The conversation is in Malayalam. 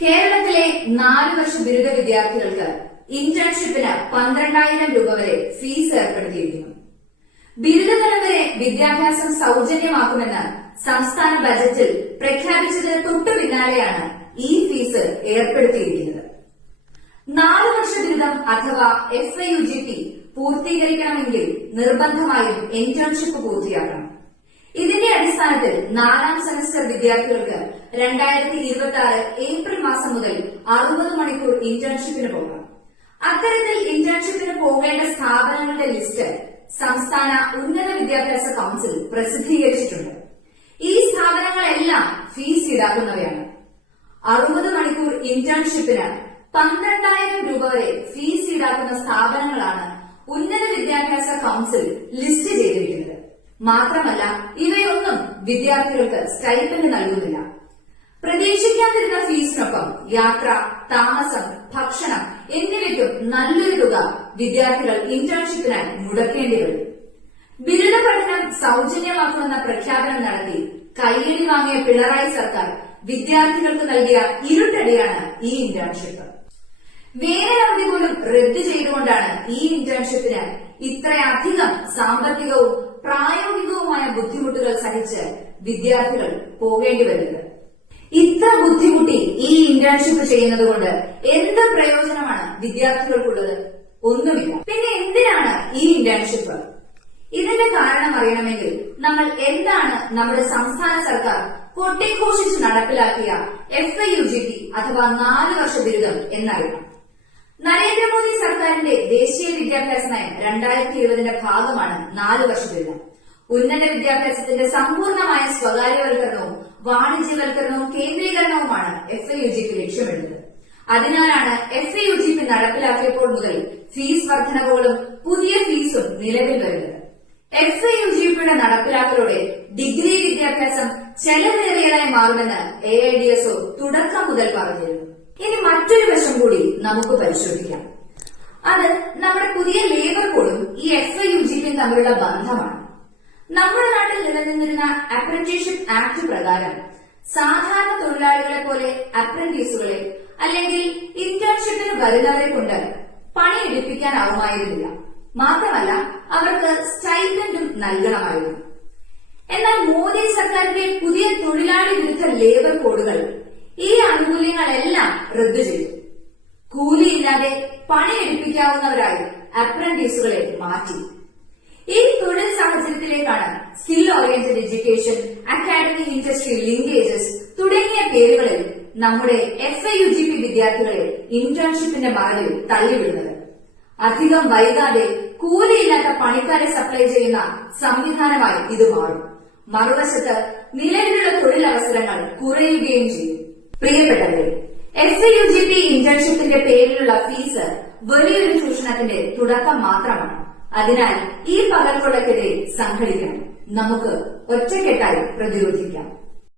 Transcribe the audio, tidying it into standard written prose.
കേരളത്തിലെ 4 വർഷ ബിരുദ വിദ്യാർത്ഥികൾക്ക് ഇന്റേൺഷിപ്പിന് 12,000 രൂപ വരെ ഫീസ് ഏർപ്പെടുത്തിയിരിക്കുന്നു. ബിരുദതലം വരെ വിദ്യാഭ്യാസം സൌജന്യമാക്കുമെന്ന് സംസ്ഥാന ബജറ്റിൽ പ്രഖ്യാപിച്ചതിന് തൊട്ടു പിന്നാലെയാണ് ഈ ഫീസ് ഏർപ്പെടുത്തിയിരിക്കുന്നത്. 4 വർഷ ബിരുദം അഥവാ FIUGP പൂർത്തീകരിക്കണമെങ്കിൽ നിർബന്ധമായും ഇന്റേൺഷിപ്പ് പൂർത്തിയാക്കണം. ഇതിന്റെ അടിസ്ഥാനത്തിൽ 4ാം സെമസ്റ്റർ വിദ്യാർത്ഥികൾക്ക് 2026 ഏപ്രിൽ മാസം മുതൽ 60 മണിക്കൂർ ഇന്റേൺഷിപ്പിന് പോകാം. അത്തരത്തിൽ ഇന്റേൺഷിപ്പിന് പോകേണ്ട സ്ഥാപനങ്ങളുടെ ലിസ്റ്റ് സംസ്ഥാന ഉന്നത വിദ്യാഭ്യാസ കൌൺസിൽ പ്രസിദ്ധീകരിച്ചിട്ടുണ്ട്. ഈ സ്ഥാപനങ്ങളെല്ലാം ഫീസ് ഈടാക്കുന്നവയാണ്. 60 മണിക്കൂർ ഇന്റേൺഷിപ്പിന് 12,000 രൂപ വരെ ഫീസ് ഈടാക്കുന്ന സ്ഥാപനങ്ങളാണ് ഉന്നത വിദ്യാഭ്യാസ കൌൺസിൽ ലിസ്റ്റ് ചെയ്തിരിക്കുന്നത്. മാത്രമല്ല, ഇവയൊന്നും വിദ്യാർത്ഥികൾക്ക് സ്റ്റൈപ്പൻഡ് നൽകുന്നില്ല. പ്രതീക്ഷിക്കാതിരുന്ന ഫീസിനൊപ്പം യാത്ര, താമസം, ഭക്ഷണം എന്നിവയ്ക്കും നല്ലൊരു തുക വിദ്യാർത്ഥികൾ ഇന്റേൺഷിപ്പിനായി മുടക്കേണ്ടി വരും. ബിരുദ പഠനം സൌജന്യമാക്കുമെന്ന പ്രഖ്യാപനം നടത്തി കയ്യടി വാങ്ങിയ പിണറായി സർക്കാർ വിദ്യാർത്ഥികൾക്ക് നൽകിയ ഇരുട്ടടിയാണ് ഈ ഇന്റേൺഷിപ്പ്. വേനലവധി പോലും റദ്ദു ചെയ്തുകൊണ്ടാണ് ഈ ഇന്റേൺഷിപ്പിന് ഇത്രയധികം സാമ്പത്തികവും പ്രായോഗികവുമായ ബുദ്ധിമുട്ടുകൾ സഹിച്ച് വിദ്യാർത്ഥികൾ പോകേണ്ടി വരുന്നത്. ഇത്ര ബുദ്ധിമുട്ടി ഈ ഇന്റേൺഷിപ്പ് ചെയ്യുന്നത് കൊണ്ട് എന്ത് പ്രയോജനമാണ് വിദ്യാർത്ഥികൾക്കുള്ളത്? ഒന്നുമില്ല. പിന്നെ എന്തിനാണ് ഈ ഇന്റേൺഷിപ്പ്? ഇതിന്റെ കാരണം അറിയണമെങ്കിൽ നമ്മൾ എന്താണ് നമ്മുടെ സംസ്ഥാന സർക്കാർ കൊട്ടിഘോഷിച്ച് നടപ്പിലാക്കിയ FIUGP അഥവാ 4 വർഷ ബിരുദം എന്നറിയണം. നരേന്ദ്രമോദി സർക്കാരിന്റെ ദേശീയ വിദ്യാഭ്യാസ നയം 2020ന്റെ ഭാഗമാണ് 4 വർഷ ബിരുദം. ഉന്നത വിദ്യാഭ്യാസത്തിന്റെ സമ്പൂർണമായ സ്വകാര്യവൽക്കരണവും വാണിജ്യവൽക്കരണവും കേന്ദ്രീകരണവുമാണ് FIUGP ലക്ഷ്യമിടുന്നത്. അതിനാലാണ് FIUGP നടപ്പിലാക്കിയപ്പോൾ മുതൽ ഫീസ് വർധനവുകളും പുതിയ ഫീസും നിലവിൽ വരുന്നത്. FIUGPയുടെ നടപ്പിലാക്കലോടെ ഡിഗ്രി വിദ്യാഭ്യാസം ചെലവേറിയതായി മാറുമെന്ന് AIDSO തുടക്കം മുതൽ പറഞ്ഞിരുന്നു. ഇനി മറ്റൊരു വശം കൂടി നമുക്ക് പരിശോധിക്കാം. അത് നമ്മുടെ പുതിയ ലേബർ കോഡും ഈ FIUGPയും തമ്മിലുള്ള ബന്ധമാണ്. നമ്മുടെ നാട്ടിൽ നിലനിന്നിരുന്ന അപ്രന്റീസ്ഷിപ്പ് ആക്ട് പ്രകാരം സാധാരണ തൊഴിലാളികളെ പോലെ അപ്രന്റീസുകളെ അല്ലെങ്കിൽ ഇന്റേൺഷിപ്പിന് വരുന്നവരെ കൊണ്ട് പണിയെടുപ്പിക്കാനാവുമായിരുന്നില്ല. മാത്രമല്ല, അവർക്ക് സ്റ്റൈപ്പൻഡും നൽകണമായിരുന്നു. എന്നാൽ മോദി സർക്കാരിന്റെ പുതിയ തൊഴിലാളി വിരുദ്ധ ലേബർ കോഡുകൾ ഈ ആനുകൂല്യങ്ങളെല്ലാം റദ്ദു ചെയ്തു. കൂലിയില്ലാതെ പണിയെടുപ്പിക്കാവുന്നവരായി അപ്രന്റീസുകളെ മാറ്റി. ഈ തൊഴിൽ സാഹചര്യത്തിലേക്കാണ് skill oriented education, academic industry linkages തുടങ്ങിയ പേരുകളിൽ നമ്മുടെ FIUGP വിദ്യാർത്ഥികളെ ഇന്റേൺഷിപ്പിന്റെ മറവിൽ തള്ളിവിടുന്നത്. അധികം വൈകാതെ കൂലിയില്ലാത്ത പണിക്കാരെ സപ്ലൈ ചെയ്യുന്ന സംവിധാനമായി ഇത് മാറും. മറുവശത്ത് നിലവിലുള്ള തൊഴിലവസരങ്ങൾ കുറയുകയും ചെയ്യും. പ്രിയപ്പെട്ടവരെ, FIUGP ഇന്റേൺഷിപ്പിന്റെ പേരിലുള്ള ഫീസ് വലിയൊരു ചൂഷണത്തിന്റെ തുടക്കം മാത്രമാണ്. അതിനാൽ ഈ പകൽക്കൊള്ളക്കെതിരെ സംഘടിക്കണം. നമുക്ക് ഒറ്റക്കെട്ടായി പ്രതിരോധിക്കാം.